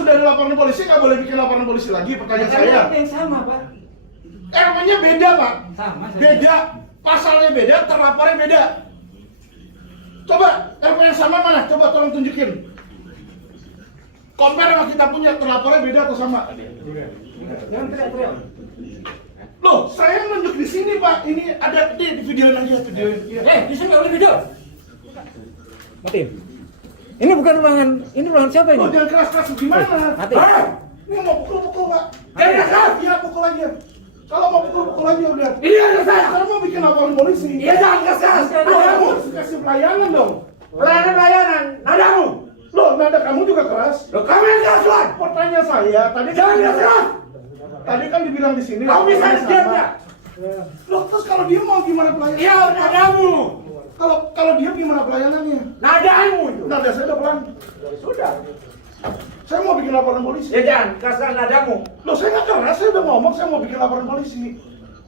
sudah dilaporin polisi, nggak boleh bikin laporan polisi lagi, pertanyaan saya. Yang sama, Pak. RP-nya beda, Pak. Sama. Beda, pasalnya beda, terlapornya beda. Coba RP yang sama mana? Coba tolong tunjukin. Compare sama kita punya, terlapornya beda atau sama? Jangan teriak-teriak. Loh, saya nunjuk di sini, Pak. Ini ada di videoin aja, videoin. Di sini oleh video. Mati. Ini bukan ruangan siapa ini? Oh, jangan keras-keras gimana? Mati. Ini mau pukul-pukul, Pak. Jangan keras. Iya, pukul aja. Kalau mau pukul aja udah. Iya, keras. Saya mau bikin laporan polisi. Iya, jangan keras. Loh, kamu harus kasih pelayanan dong. Pelayanan, nadamu. Loh, nada kamu juga keras. Loh, kamu yang keras, Wan. Pertanyaan saya, tadi Jangan keras. Tadi kan dibilang di sini. Kamu bisa laporannya diam sama. ya? Loh, terus kalau dia mau gimana pelayanan? Iya, nadamu. Kalau dia gimana pelayanannya? Nadamu itu. Nada saya udah pelan. Sudah. Saya mau bikin laporan polisi. Ya jangan keras nadamu. Loh, saya nggak keras, saya udah ngomong saya mau bikin laporan polisi.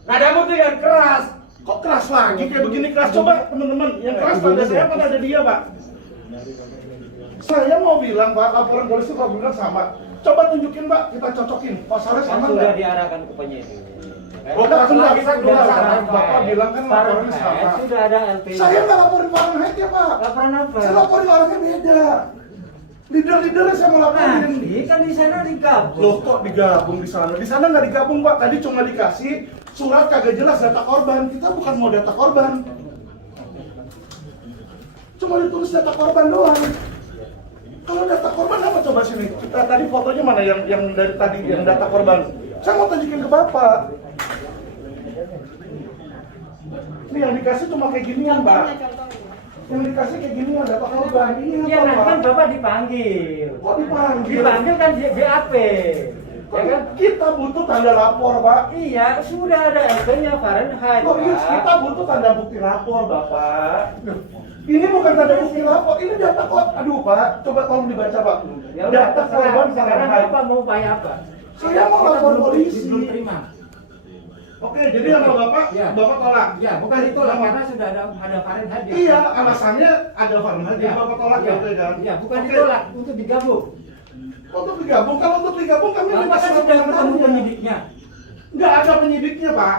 Nadamu tuh yang keras. Kok keras lagi kayak begini keras? Coba teman-teman, yang keras pada saya apa ada dia, Pak? Saya mau bilang, Pak, laporan polisi kalau bilang sama. Coba tunjukin, Pak, kita cocokin. Pasalnya Kan sama sudah nggak? diarahkan ke penyidik. Oh, enggak, Bisa enggak, sama. Bapak bilang kan laporannya sama. Sudah ada LP. Saya nggak laporin Fahrenheit ya, Pak. Laporan apa? Saya laporin orangnya beda. Leader-leadernya saya mau laporin. Nanti kan di sana digabung. Loh, kok digabung di sana? Di sana nggak digabung, Pak. Tadi cuma dikasih surat kagak jelas data korban. Kita bukan mau data korban. Cuma ditulis data korban doang. Kalau data korban apa coba sini? Kita tadi fotonya mana yang dari tadi yang data korban? Saya mau tunjukin ke Bapak. Ini yang dikasih cuma kayak ginian, Pak. Yang dikasih kayak ginian data korban. Ini Iya, apa, nanti Pak? kan Bapak dipanggil. Kok dipanggil? Dipanggil kan BAP. Ya kan? Kita butuh tanda lapor, Pak. Iya, sudah ada LP-nya Fahrenheit. Oh iya, Pak. kita butuh tanda bukti lapor, Bapak. Ini bukan tanda bukti lapor, ini data kok. Aduh, Pak, coba tolong dibaca, Pak. Ya udah, Data terserah. korban Sekarang Fahrenheit. Bapak mau bayar apa? Saya mau Kita lapor belum- polisi. Belum terima. Oke, jadi sama Bapak, Ya. Bapak tolak. Ya, bukan itu lah, karena sudah ada Fahrenheit. ya. Iya, alasannya ada Fahrenheit, jadi Ya. Bapak tolak Ya. gitu kan? Ya, bukan Oke. ditolak, untuk digabung. Untuk digabung, kalau untuk digabung kami Bapak minta kan surat sudah ketemu pengantarnya. penyidiknya. Nggak ada penyidiknya, Pak.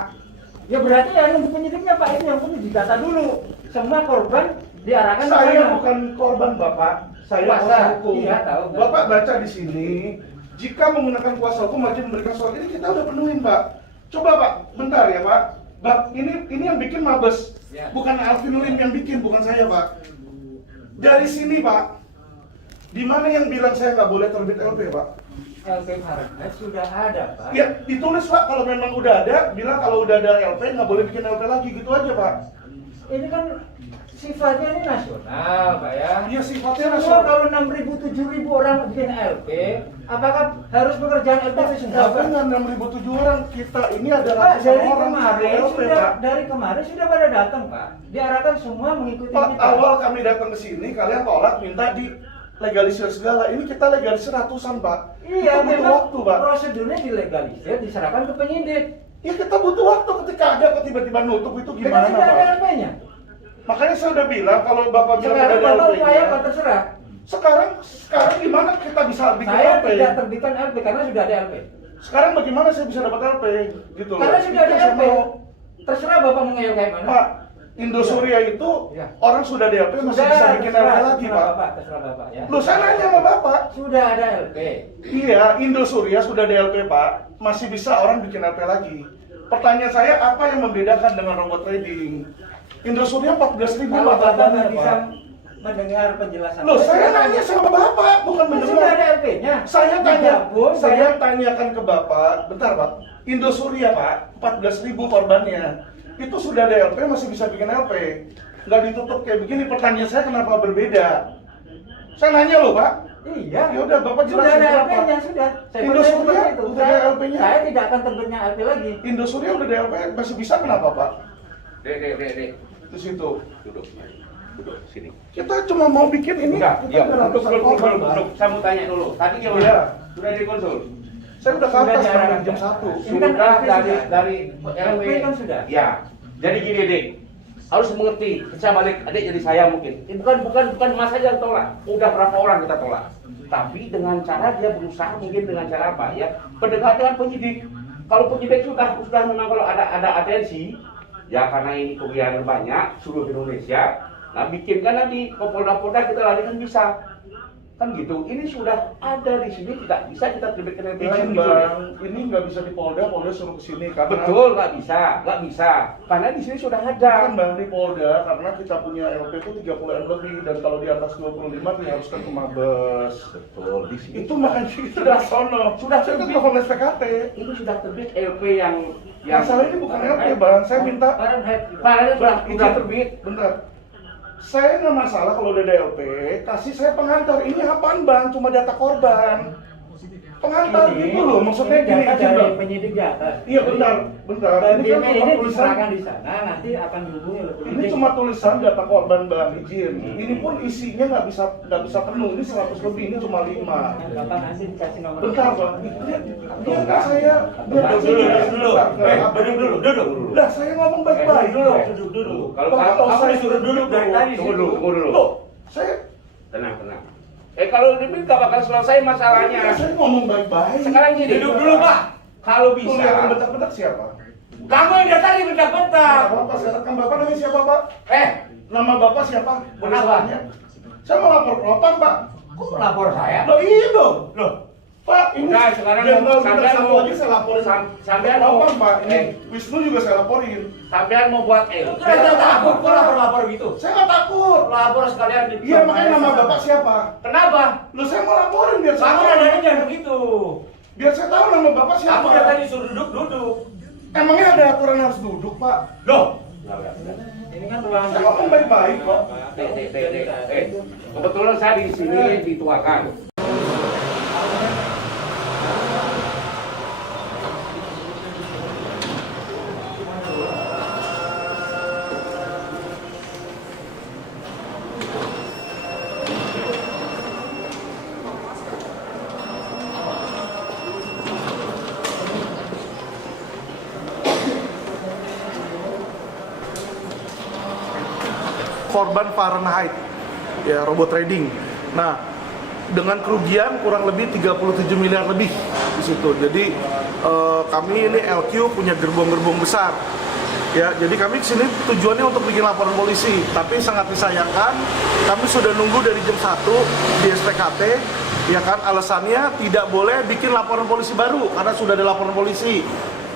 Ya berarti ya untuk penyidiknya Pak, ini yang perlu didata dulu. Semua korban diarahkan ke Saya sana. bukan korban, Bapak. Saya Kuasa. kuasa hukum. Iya, tahu. Bapak baca di sini, jika menggunakan kuasa hukum wajib memberikan surat ini kita udah penuhin, Pak. Coba, Pak, bentar ya, Pak. Ini yang bikin Mabes, Ya. bukan Alvin Lim yang bikin, bukan saya, Pak. Dari sini, Pak. Di mana yang bilang saya nggak boleh terbit LP, Pak? LP Fahrenheit sudah ada Pak. Ya, ditulis, Pak. Kalau memang udah ada, bilang kalau udah ada LP nggak boleh bikin LP lagi, gitu aja, Pak. Ini kan sifatnya ini nasional Pak ya. Iya, sifatnya Semua nasional. kalau 6.000 7.000 orang bikin LP, apakah harus pekerjaan LP itu semua Tapi Pak? dengan 6.007 orang, kita ini ada Pak, ratusan dari orang kemarin yang LP, sudah Pak. dari kemarin sudah pada datang Pak. Diarahkan semua mengikuti Pak, kita. awal kami datang ke sini, kalian tolak, minta di legalisir segala. Ini kita legalisir ratusan, Pak. Iya, Kita butuh memang waktu, Pak. prosedurnya dilegalisir, diserahkan ke penyidik. Ya kita butuh waktu ketika ada kok tiba-tiba nutup itu Kita gimana, sudah ada Pak? LP-nya. Makanya saya udah bilang kalau Bapak bilang Sekarang ada Bapak upaya LP-nya. apa terserah. Sekarang gimana kita bisa bikin Saya LP? tidak terbitkan LP karena sudah ada LP. Sekarang bagaimana saya bisa dapat LP? Gitu loh. Karena sudah ada Itu saya LP. mau. Terserah Bapak mau ngeyel kayak mana. Pak, Indosuria itu Ya. orang sudah di LP masih bisa bikin LP lagi, Pak. Bapak, terserah Bapak ya. Loh, saya nanya sama Bapak. Sudah ada LP. Iya, Indosuria sudah di LP, Pak. Masih bisa orang bikin LP lagi. Pertanyaan saya, apa yang membedakan dengan robot trading? Indosuria 14.000 Kalau Bapak laporannya, nggak bisa Pak. mendengar penjelasan. Loh, saya nanya sama Bapak, bukan Kan sudah mendengar. ada LP-nya. Saya Digabung, tanyakan ke Bapak. Bentar, Pak. Indosuria, Pak, 14.000 korbannya. Itu sudah ada LP, masih bisa bikin LP. Nggak ditutup kayak begini. Pertanyaan saya kenapa berbeda? Saya nanya loh, Pak. Iya. Ya udah, Bapak Sudah jelasin ada kenapa. LP-nya sudah. Saya Indosuria percaya seperti itu. udah ada LP-nya. Saya tidak akan terbitnya LP lagi. Indosuria udah ada LP, masih bisa kenapa, Pak? Dek. Di situ. Duduk sini. Kita cuma mau bikin ini. Enggak, kita iya, ada ratusan korban, Pak. duduk. Saya mau tanya dulu. Tadi Iya. gimana? Sudah dikonsul? Saya udah ke Sudah atas diarahkan. sampai jam 1. Ini kan Sudah LP dari sudah. dari LP kan sudah. Ya. Jadi gini, Dek. harus mengerti. Saya balik, adik jadi saya mungkin. Bukan mas saja tolak. Udah berapa orang kita tolak. Tapi dengan cara dia berusaha mungkin dengan cara apa ya? Pendekatan penyidik. Kalau penyidik sudah memang kalau ada atensi, ya karena ini kegiatan banyak seluruh Indonesia. Nah bikinkan nanti ke Polda-Polda kita larikan bisa. Kan gitu, ini sudah ada di sini, tidak bisa kita terbitkan Izin gitu. bang, ini nggak bisa di Polda suruh ke sini karena Betul, nggak bisa. Karena di sini sudah ada. kan bang di Polda karena kita punya LP itu 30 M lebih dan kalau di atas 25 diharuskan ke Mabes. Betul, di sini Itu makanya kita sudah sono. Sudah Saya terbit. telepon SPKT. itu sudah terbit LP yang Masalah ini bukan LP bang, saya minta. Parahnya sudah Bang, terbit. Bentar. Saya nggak masalah kalau udah ada LP, kasih saya pengantar. Ini apaan bang? Cuma data korban. Pengantar gitu loh, maksudnya gini data aja dari bang. penyidik data. Iya bentar. Dan Ini kan ini cuma tulisan. diserahkan di sana, nanti akan dihubungi oleh Ini penyidik. cuma tulisan data korban bang, izin. Ini pun isinya nggak bisa penuh. Ini 100 lebih, ini cuma 5. Kan Bapak nanti dikasih nomor. Bentar bang, dia kan saya. Duduk dulu. Lah saya ngomong baik-baik. Duduk dulu. Kalau Bapak, kamu saya disuruh duduk dari tadi, tunggu dulu. Loh, saya Tenang. Kalau dibilang gak bakal selesai masalahnya. saya ngomong baik-baik. Sekarang gini, duduk dulu Pak. Kalau Tuh lihat yang bisa. betak-betak siapa? Kamu yang dari tadi bentak-bentak. Bapak, saya rekam bapak namanya siapa pak? Eh, Nama bapak siapa? Boleh Kenapa? tanya? Saya mau lapor propam pak. kok lapor saya? Loh iya dong. Loh, Pak, ini Udah, sekarang Jenderal sampean Bintang satu mau- aja saya laporin. sampean propam mau- pak. Ini eh. Wisnu juga saya laporin. sampean mau buat LP. Udah takut kok lapor gitu. Saya nggak takut. Lapor sekalian di. Iya makanya nama bapak siapa? Kenapa? Lu saya mau laporin biar saya Kamu tahu. dari tadi jangan begitu. Biar saya tahu nama bapak siapa. Kamu dari tadi suruh duduk. Emangnya ada aturan harus duduk pak? Loh. Ini kan ruangan. Saya ngomong baik-baik kok. Kebetulan saya di sini dituakan. Korban Fahrenheit ya robot trading. Nah, dengan kerugian kurang lebih 37 miliar lebih di situ. Jadi kami ini LQ punya gerbong-gerbong besar. Ya, jadi kami kesini tujuannya untuk bikin laporan polisi. Tapi sangat disayangkan, kami sudah nunggu dari jam 1 di SPKT. Ya kan, alasannya tidak boleh bikin laporan polisi baru karena sudah ada laporan polisi.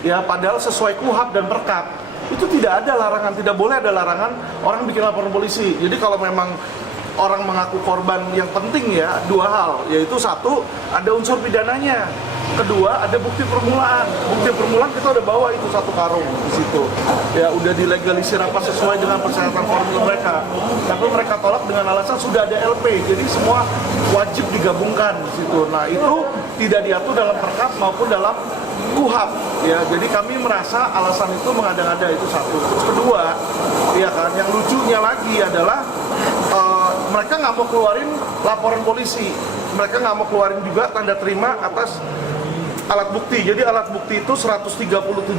Ya, padahal sesuai KUHP dan Perkap itu tidak ada larangan, tidak boleh ada larangan orang bikin laporan polisi. Jadi kalau memang orang mengaku korban, yang penting ya dua hal, yaitu satu ada unsur pidananya, kedua ada bukti permulaan. Bukti permulaan kita udah bawa itu satu karung di situ. Ya udah dilegalisir apa sesuai dengan persyaratan formil mereka. Tapi mereka tolak dengan alasan sudah ada LP, jadi semua wajib digabungkan di situ. Nah itu tidak diatur dalam Perkap maupun dalam KUHP. Ya, jadi kami merasa alasan itu mengada-ngada, itu satu. Terus kedua, ya kan, yang lucunya lagi adalah mereka nggak mau keluarin laporan polisi, mereka nggak mau keluarin juga tanda terima atas alat bukti. Jadi alat bukti itu 137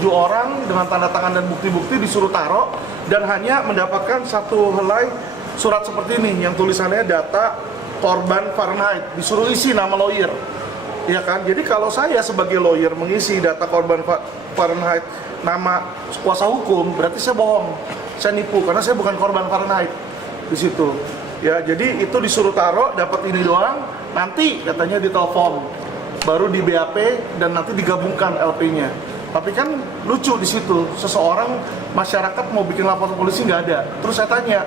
orang dengan tanda tangan dan bukti-bukti disuruh taruh dan hanya mendapatkan satu helai surat seperti ini yang tulisannya data korban Fahrenheit, disuruh isi nama lawyer. Ya kan, jadi kalau saya sebagai lawyer mengisi data korban Fahrenheit nama kuasa hukum, berarti saya bohong, saya nipu karena saya bukan korban Fahrenheit di situ. Ya, jadi itu disuruh taruh, dapat ini doang, nanti katanya ditelepon, baru di BAP dan nanti digabungkan LP-nya. Tapi kan lucu di situ, seseorang masyarakat mau bikin laporan polisi nggak ada. Terus saya tanya,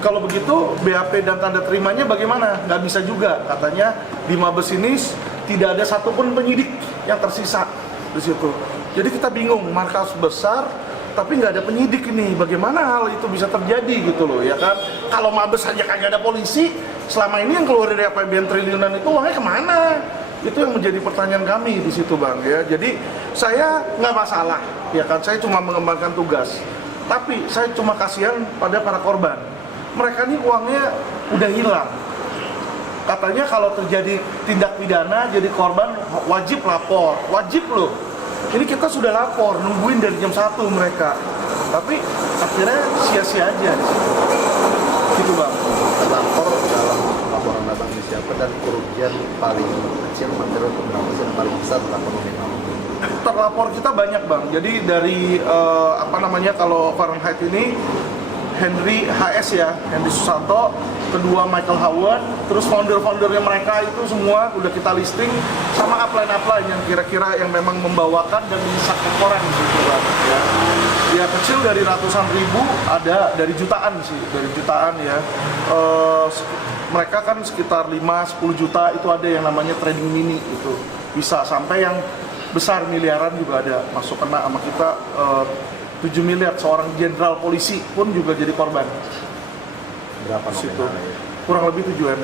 kalau begitu BAP dan tanda terimanya bagaimana? Nggak bisa juga, katanya di Mabes ini tidak ada satupun penyidik yang tersisa di situ. Jadi kita bingung, markas besar tapi nggak ada penyidik ini. Bagaimana hal itu bisa terjadi gitu loh, ya kan? Kalau Mabes saja kagak ada polisi, selama ini yang keluar dari APBN triliunan itu uangnya kemana? Itu yang menjadi pertanyaan kami di situ bang. Ya, jadi saya nggak masalah, ya kan? Saya cuma mengembangkan tugas. Tapi saya cuma kasihan pada para korban. Mereka ini uangnya udah hilang. Katanya kalau terjadi tindak pidana jadi korban wajib lapor, wajib loh. Ini kita sudah lapor, nungguin dari jam 1 mereka. Tapi akhirnya sia-sia aja di situ. Gitu bang. Terlapor dalam laporan abang ini siapa dan kerugian paling kecil material itu berapa sih yang paling besar terlapor nominal? Terlapor kita banyak bang. Jadi dari kalau Fahrenheit ini Henry HS ya, Henry Susanto, kedua Michael Howard, terus founder-foundernya mereka itu semua udah kita listing, sama upline yang kira-kira yang memang membawakan dan menyesatkan orang gitu bang. Ya kecil dari ratusan ribu, ada dari jutaan sih, dari jutaan ya. Mereka kan sekitar 5-10 juta itu ada yang namanya trading mini itu, bisa sampai yang besar miliaran juga ada masuk kena sama kita. 7 miliar, seorang jenderal polisi pun juga jadi korban. Berapa Situ. nominalnya? Kurang lebih 7M.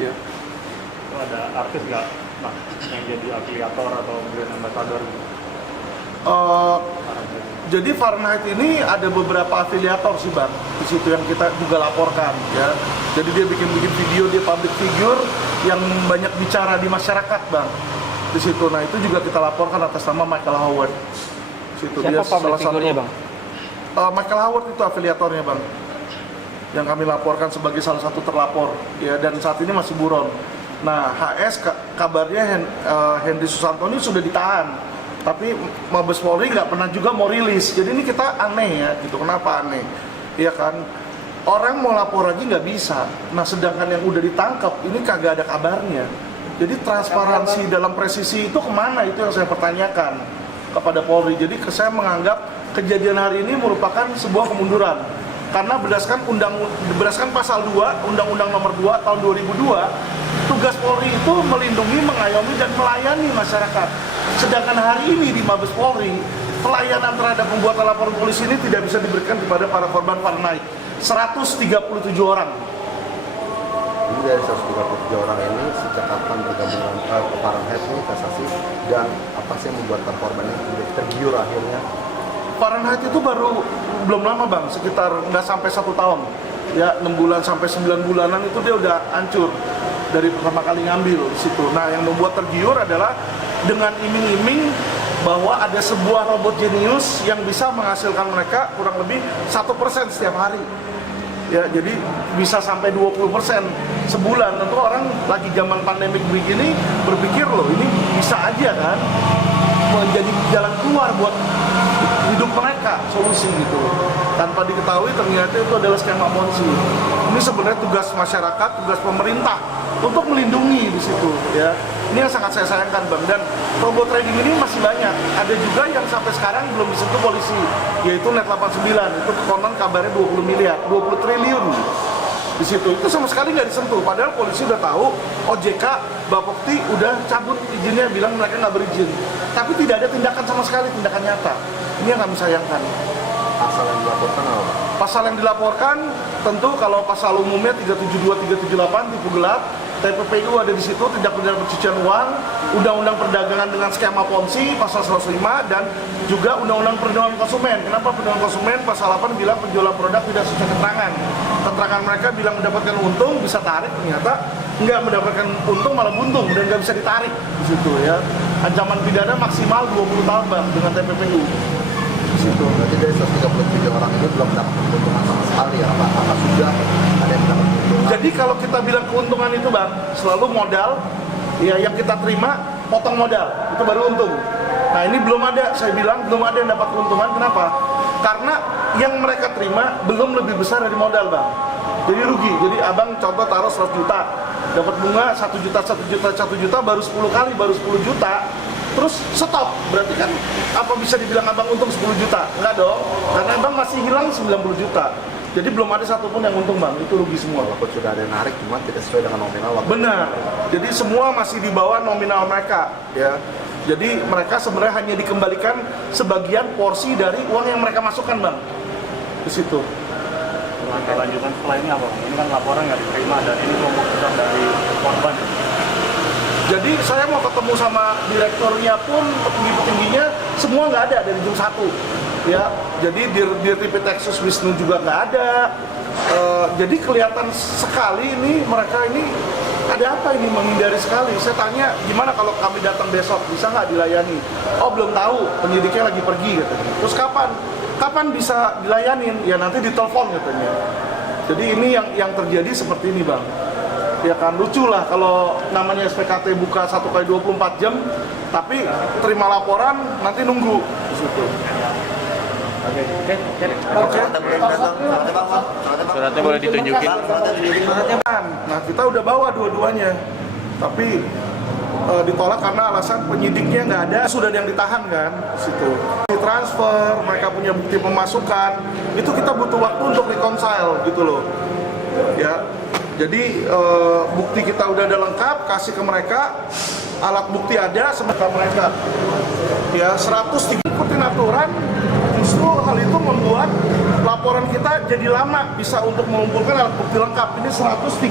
Iya. Itu ada artis nggak, Bang, yang jadi afiliator atau brand ambassador gitu? Jadi Fahrenheit ini ada beberapa afiliator sih bang, di situ yang kita juga laporkan ya. Jadi dia bikin video, dia public figure yang banyak bicara di masyarakat bang. Di situ, nah itu juga kita laporkan atas nama Michael Howard. Situ Siapa public figure-nya bang? Michael Howard itu afiliatornya bang, yang kami laporkan sebagai salah satu terlapor ya, dan saat ini masih buron. Nah HS kabarnya Henry Susanto ini sudah ditahan, tapi Mabes Polri nggak pernah juga mau rilis. Jadi ini kita aneh ya gitu. Kenapa aneh? Iya kan, orang mau lapor lagi nggak bisa. Nah sedangkan yang udah ditangkap ini kagak ada kabarnya. Jadi transparansi dalam presisi itu kemana, itu yang saya pertanyakan kepada Polri. Jadi saya menganggap kejadian hari ini merupakan sebuah kemunduran, karena berdasarkan pasal 2 Undang-Undang Nomor 2 tahun 2002, tugas Polri itu melindungi, mengayomi dan melayani masyarakat. Sedangkan hari ini di Mabes Polri, pelayanan terhadap pembuatan laporan polisi ini tidak bisa diberikan kepada para korban Fahrenheit. 137 orang. Ini dari 137 orang ini sejak kapan bergabung ke Fahrenheit ini kasasi, dan apa sih yang membuat korban ini tergiur akhirnya? Fahrenheit itu belum lama bang, sekitar nggak sampai 1 tahun ya, 6 bulan sampai 9 bulanan itu dia udah hancur dari pertama kali ngambil di situ. Nah yang membuat tergiur adalah dengan iming-iming bahwa ada sebuah robot jenius yang bisa menghasilkan mereka kurang lebih 1% setiap hari ya, jadi bisa sampai 20% sebulan. Tentu orang lagi zaman pandemik begini berpikir loh, ini bisa aja kan menjadi jalan keluar buat hidup mereka, solusi gitu. Tanpa diketahui ternyata itu adalah skema Ponzi. Ini sebenarnya tugas masyarakat, tugas pemerintah untuk melindungi di situ ya. Ini yang sangat saya sayangkan bang, dan robot trading ini masih banyak. Ada juga yang sampai sekarang belum disentuh polisi, yaitu Net89. Itu konon kabarnya 20 miliar, 20 triliun di situ. Itu sama sekali nggak disentuh. Padahal polisi udah tahu, OJK, Bapepti udah cabut izinnya, bilang mereka nggak berizin. Tapi tidak ada tindakan sama sekali, tindakan nyata. Ini yang kami sayangkan. Pasal yang dilaporkan apa? Pasal yang dilaporkan tentu kalau pasal umumnya 372, 378 tipu gelap, TPPU ada di situ, tindak pidana pencucian uang, Undang-Undang Perdagangan dengan skema Ponzi pasal 105, dan juga Undang-Undang Perlindungan Konsumen. Kenapa perlindungan konsumen? Pasal 8 bilang penjualan produk tidak sesuai keterangan. Keterangan mereka bilang mendapatkan untung, bisa tarik, ternyata nggak mendapatkan untung, malah buntung dan nggak bisa ditarik di situ ya. Ancaman pidana maksimal 20 tahun bang dengan TPPU. Berarti dari 137 orang ini belum dapat keuntungan sama sekali ya, apa sudah ada yang dapat keuntungan? Jadi kalau kita bilang keuntungan itu bang, selalu modal ya yang kita terima, potong modal, itu baru untung. Nah ini belum ada, saya bilang belum ada yang dapat keuntungan. Kenapa? Karena yang mereka terima belum lebih besar dari modal bang, jadi rugi. Jadi abang contoh taruh 100 juta, dapat bunga 1 juta, 1 juta, 1 juta, baru 10 kali, baru 10 juta, terus stop. Berarti kan apa bisa dibilang abang untung 10 juta? Enggak dong, karena abang masih hilang 90 juta. Jadi belum ada satupun yang untung bang, itu rugi semua. Walaupun sudah ada yang narik, cuma tidak sesuai dengan nominal waktu. Benar, jadi semua masih di bawah nominal mereka ya. Jadi mereka sebenarnya hanya dikembalikan sebagian porsi dari uang yang mereka masukkan bang di situ. Langkah lanjutan setelah ini apa, Bang? Ini kan laporan nggak diterima dan ini kelompok besar dari korban. Jadi saya mau ketemu sama direkturnya pun, petinggi-petingginya semua nggak ada dari jam 1 ya. Jadi Dir Tipitexus Wisnu juga nggak ada. Jadi kelihatan sekali ini mereka ini ada apa ini, menghindari sekali. Saya tanya gimana kalau kami datang besok, bisa nggak dilayani? Oh belum tahu, penyidiknya lagi pergi katanya. Terus kapan? kapan bisa dilayanin? Ya nanti ditelepon katanya. Jadi ini yang terjadi seperti ini Bang. Ya kan lucu lah kalau namanya SPKT buka 1 kali 24 jam, tapi terima laporan nanti nunggu di situ. Oke. Suratnya boleh ditunjukin. Nah kita udah bawa dua-duanya, tapi ditolak karena alasan penyidiknya nggak ada, sudah ada yang ditahan kan di situ. Transfer, mereka punya bukti pemasukan, itu kita butuh waktu untuk reconcile gitu loh. Ya, jadi bukti kita udah ada lengkap, kasih ke mereka, alat bukti ada, sementara mereka ya 103 ikutin aturan. Justru hal itu membuat laporan kita jadi lama, bisa untuk mengumpulkan alat bukti lengkap. Ini 137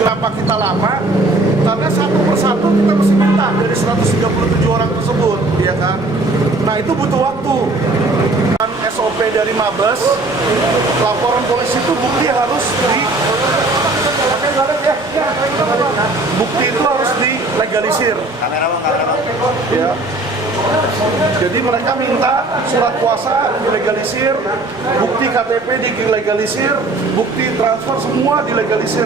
kenapa kita lama? Karena satu persatu kita mesti minta dari 137 orang tersebut, ya kan? Nah itu butuh waktu. Dan SOP dari Mabes, laporan polisi itu bukti harus bukti itu harus dilegalisir. Ya. Jadi mereka minta surat kuasa dilegalisir, bukti KTP dilegalisir, bukti transfer semua dilegalisir.